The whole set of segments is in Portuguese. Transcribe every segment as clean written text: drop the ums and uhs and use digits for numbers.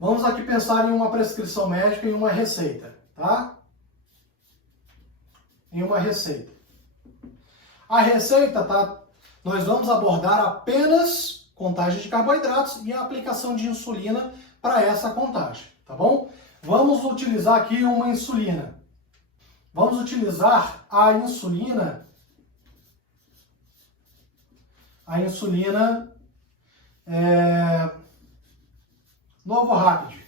Vamos aqui pensar em uma prescrição médica e uma receita, tá? Em uma receita. A receita, tá? Nós vamos abordar apenas contagem de carboidratos e a aplicação de insulina para essa contagem, tá bom? Vamos utilizar aqui uma insulina. Vamos utilizar a insulina NovoRapid.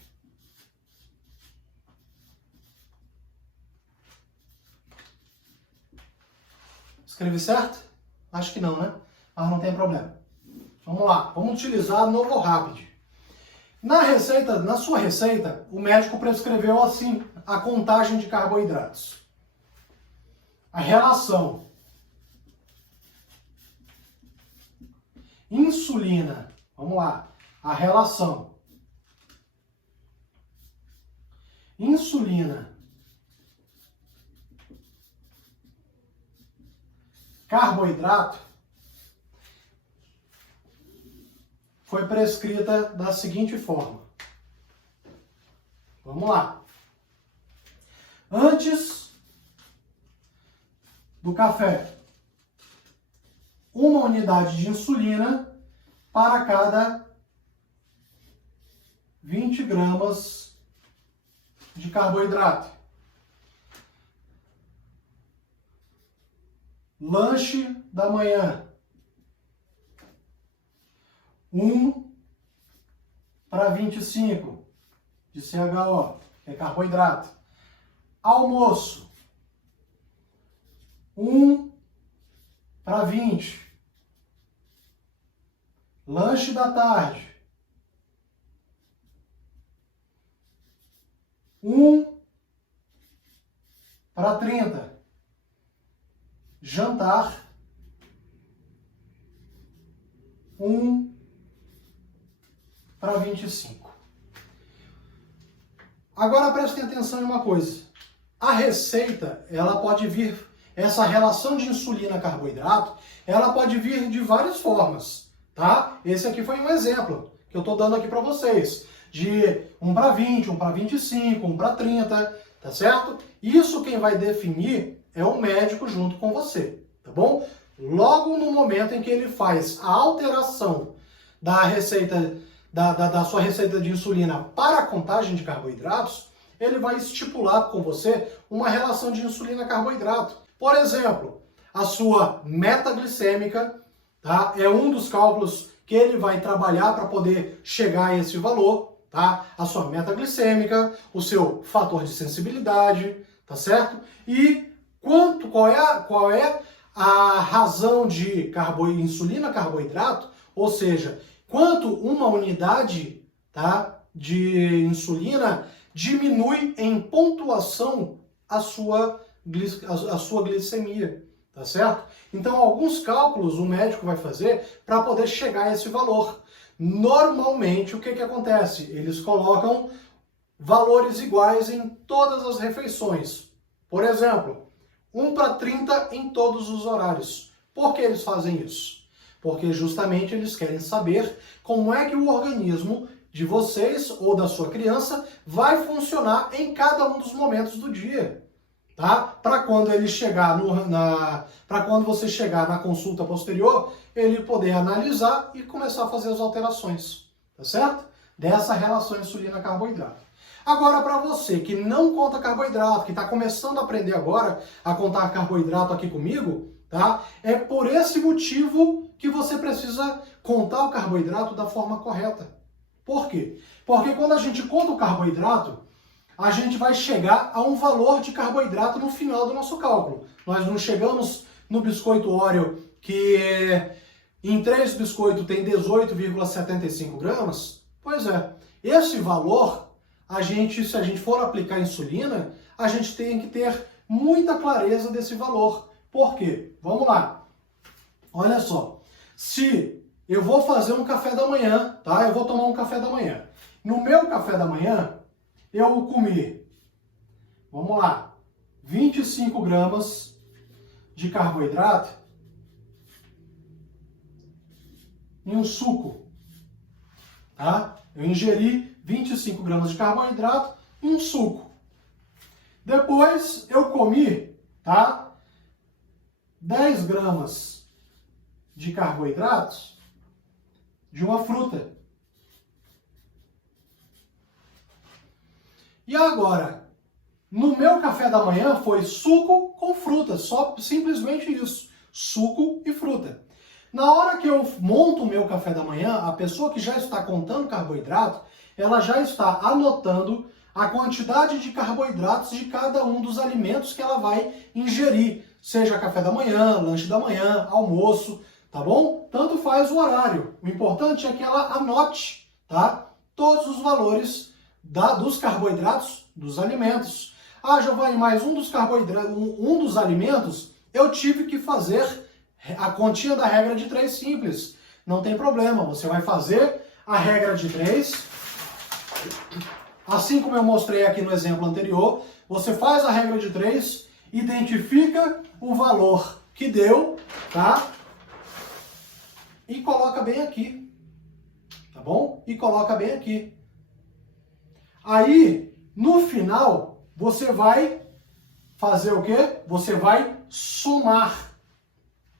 Escrevi certo? Acho que não, né? Mas não tem problema. Vamos lá, vamos utilizar a NovoRapid. Na sua receita, o médico prescreveu assim a contagem de carboidratos. A relação insulina, vamos lá, a relação insulina carboidrato foi prescrita da seguinte forma. Vamos lá. Antes do café, 1 unidade de insulina para cada 20 gramas de carboidrato. Lanche da manhã, 1 para 25 de CHO, que é carboidrato. Almoço, 1 para 20. Lanche da tarde, 1 para 30. Jantar, 1 para 25. Agora prestem atenção em uma coisa. A receita, ela pode vir, essa relação de insulina-carboidrato, ela pode vir de várias formas, tá? Esse aqui foi um exemplo que eu estou dando aqui para vocês. De 1 para 20, 1 para 25, 1 para 30, tá certo? Isso quem vai definir é o médico junto com você, tá bom? Logo no momento em que ele faz a alteração da receita, da sua receita de insulina para a contagem de carboidratos, ele vai estipular com você uma relação de insulina-carboidrato. Por exemplo, a sua meta glicêmica, tá? É um dos cálculos que ele vai trabalhar para poder chegar a esse valor, tá? A sua meta glicêmica, o seu fator de sensibilidade, tá certo? E qual é a razão de insulina-carboidrato, ou seja, quanto uma unidade, tá, de insulina diminui em pontuação a sua glicemia, tá certo? Então, alguns cálculos o médico vai fazer para poder chegar a esse valor. Normalmente, o que acontece? Eles colocam valores iguais em todas as refeições. Por exemplo, 1 para 30 em todos os horários. Por que eles fazem isso? Porque justamente eles querem saber como é que o organismo de vocês ou da sua criança vai funcionar em cada um dos momentos do dia, tá? Para quando ele chegar para quando você chegar na consulta posterior, ele poder analisar e começar a fazer as alterações, tá certo? Dessa relação insulina-carboidrato. Agora, para você que não conta carboidrato, que está começando a aprender agora a contar carboidrato aqui comigo, tá? É por esse motivo que você precisa contar o carboidrato da forma correta. Por quê? Porque quando a gente conta o carboidrato, a gente vai chegar a um valor de carboidrato no final do nosso cálculo. Nós não chegamos no biscoito Oreo que em 3 biscoitos tem 18,75 gramas? Pois é, esse valor, se a gente for aplicar insulina, a gente tem que ter muita clareza desse valor. Por quê? Vamos lá. Olha só, se eu vou fazer um café da manhã, tá? Eu vou tomar um café da manhã. No meu café da manhã, eu vou comer, vamos lá, 25 gramas de carboidrato e um suco, tá? Eu ingeri 25 gramas de carboidrato e um suco. Depois eu comi, tá? 10 gramas de carboidratos de uma fruta. E agora, no meu café da manhã foi suco com fruta, só simplesmente isso, suco e fruta. Na hora que eu monto o meu café da manhã, a pessoa que já está contando carboidrato, ela já está anotando a quantidade de carboidratos de cada um dos alimentos que ela vai ingerir, seja café da manhã, lanche da manhã, almoço, tá bom? Tanto faz o horário. O importante é que ela anote, tá? Todos os valores dos carboidratos dos alimentos. Ah, Giovanni, mas um dos carboidratos, um dos alimentos, eu tive que fazer a continha da regra de 3 simples. Não tem problema, você vai fazer a regra de 3. Assim como eu mostrei aqui no exemplo anterior, você faz a regra de 3, identifica o valor que deu, tá? E coloca bem aqui, tá bom? E coloca bem aqui. Aí, no final, você vai fazer o quê? Você vai somar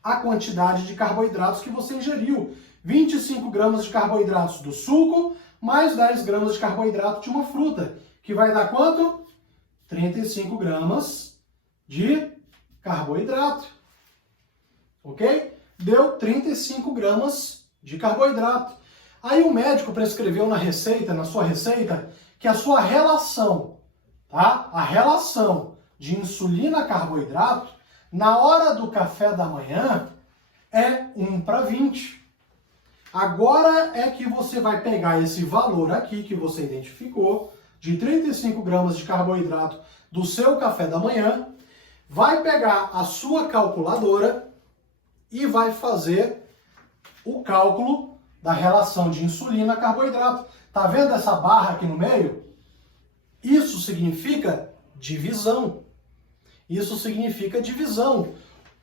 a quantidade de carboidratos que você ingeriu. 25 gramas de carboidratos do suco, mais 10 gramas de carboidrato de uma fruta, que vai dar quanto? 35 gramas de carboidrato. Ok? Deu 35 gramas de carboidrato. Aí o médico prescreveu na receita, na sua receita, que a sua relação, tá? A relação de insulina-carboidrato na hora do café da manhã é 1:20. Agora é que você vai pegar esse valor aqui que você identificou, de 35 gramas de carboidrato do seu café da manhã, vai pegar a sua calculadora e vai fazer o cálculo da relação de insulina-carboidrato. Tá vendo essa barra aqui no meio? Isso significa divisão. Isso significa divisão.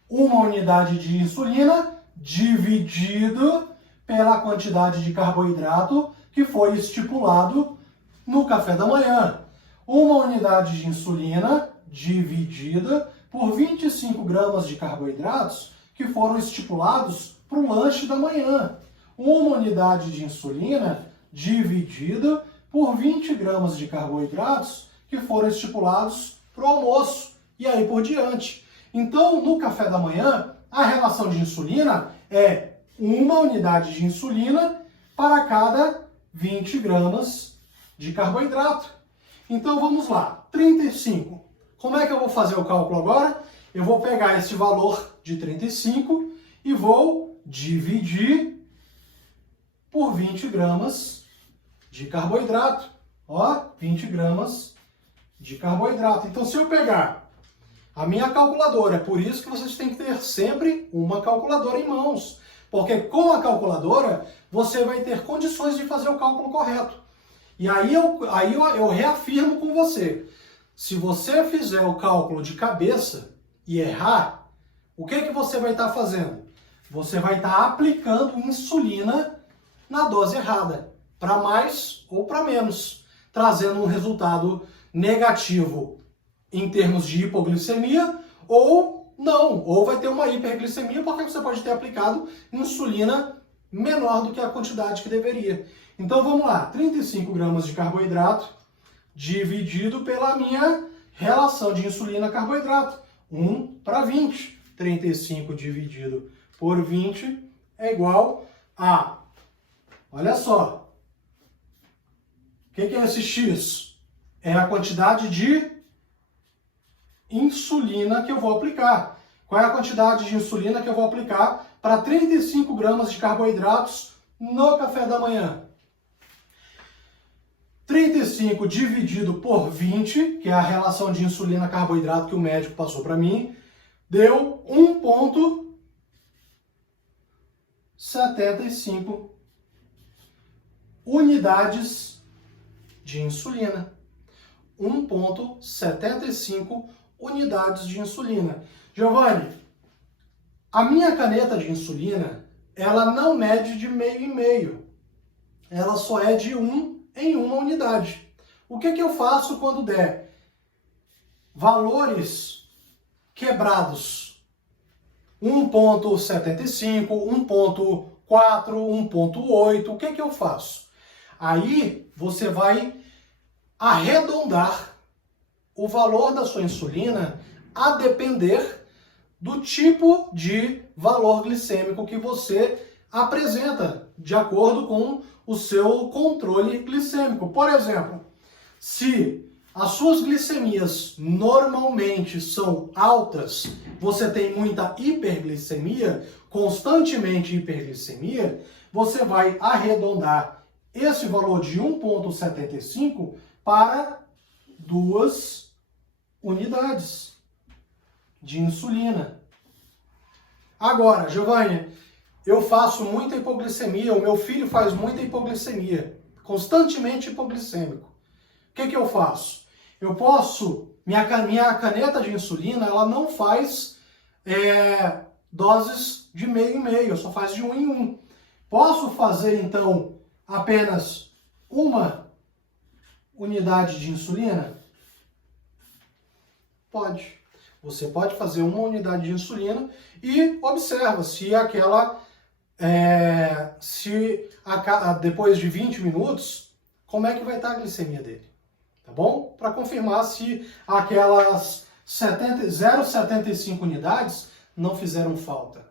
Uma unidade de insulina dividido pela quantidade de carboidrato que foi estipulado no café da manhã. Uma unidade de insulina dividida por 25 gramas de carboidratos que foram estipulados para o lanche da manhã. Uma unidade de insulina dividida por 20 gramas de carboidratos que foram estipulados para o almoço. E aí por diante. Então, no café da manhã, a relação de insulina é uma unidade de insulina para cada 20 gramas de carboidrato. Então, vamos lá. 35. Como é que eu vou fazer o cálculo agora? Eu vou pegar esse valor de 35 e vou dividir por 20 gramas de carboidrato. Ó, 20 gramas de carboidrato. Então, se eu pegar a minha calculadora, é por isso que vocês têm que ter sempre uma calculadora em mãos. Porque com a calculadora, você vai ter condições de fazer o cálculo correto. E aí eu reafirmo com você. Se você fizer o cálculo de cabeça e errar, o que você vai estar fazendo? Você vai estar aplicando insulina na dose errada, para mais ou para menos, trazendo um resultado negativo em termos de hipoglicemia, ou não, ou vai ter uma hiperglicemia, porque você pode ter aplicado insulina menor do que a quantidade que deveria. Então vamos lá, 35 gramas de carboidrato dividido pela minha relação de insulina-carboidrato, 1:20. 35 dividido por 20 é igual a, olha só, o que é esse X? É a quantidade de insulina que eu vou aplicar. Qual é a quantidade de insulina que eu vou aplicar para 35 gramas de carboidratos no café da manhã? 35 dividido por 20, que é a relação de insulina-carboidrato que o médico passou para mim, deu 1,75 unidades de insulina. 1,75 unidades de insulina. Giovanni, a minha caneta de insulina, ela não mede de meio em meio. ela só é de 1 em 1 unidade. O que eu faço quando der valores quebrados? 1,75, 1,4, 1,8, o que eu faço? Aí você vai arredondar o valor da sua insulina a depender do tipo de valor glicêmico que você apresenta, de acordo com o seu controle glicêmico. Por exemplo, se as suas glicemias normalmente são altas, você tem muita hiperglicemia, constantemente hiperglicemia, você vai arredondar esse valor de 1,75 para 2 unidades de insulina. Agora, Giovanni, eu faço muita hipoglicemia, o meu filho faz muita hipoglicemia, constantemente hipoglicêmico. O que eu faço? Eu posso, minha caneta de insulina, ela não faz doses de meio em meio, só faz de 1 em 1. Posso fazer, então, apenas 1 unidade de insulina? Pode. Você pode fazer 1 unidade de insulina e observa se depois de 20 minutos, como é que vai estar a glicemia dele. Tá bom? Para confirmar se aquelas 0,75 unidades não fizeram falta.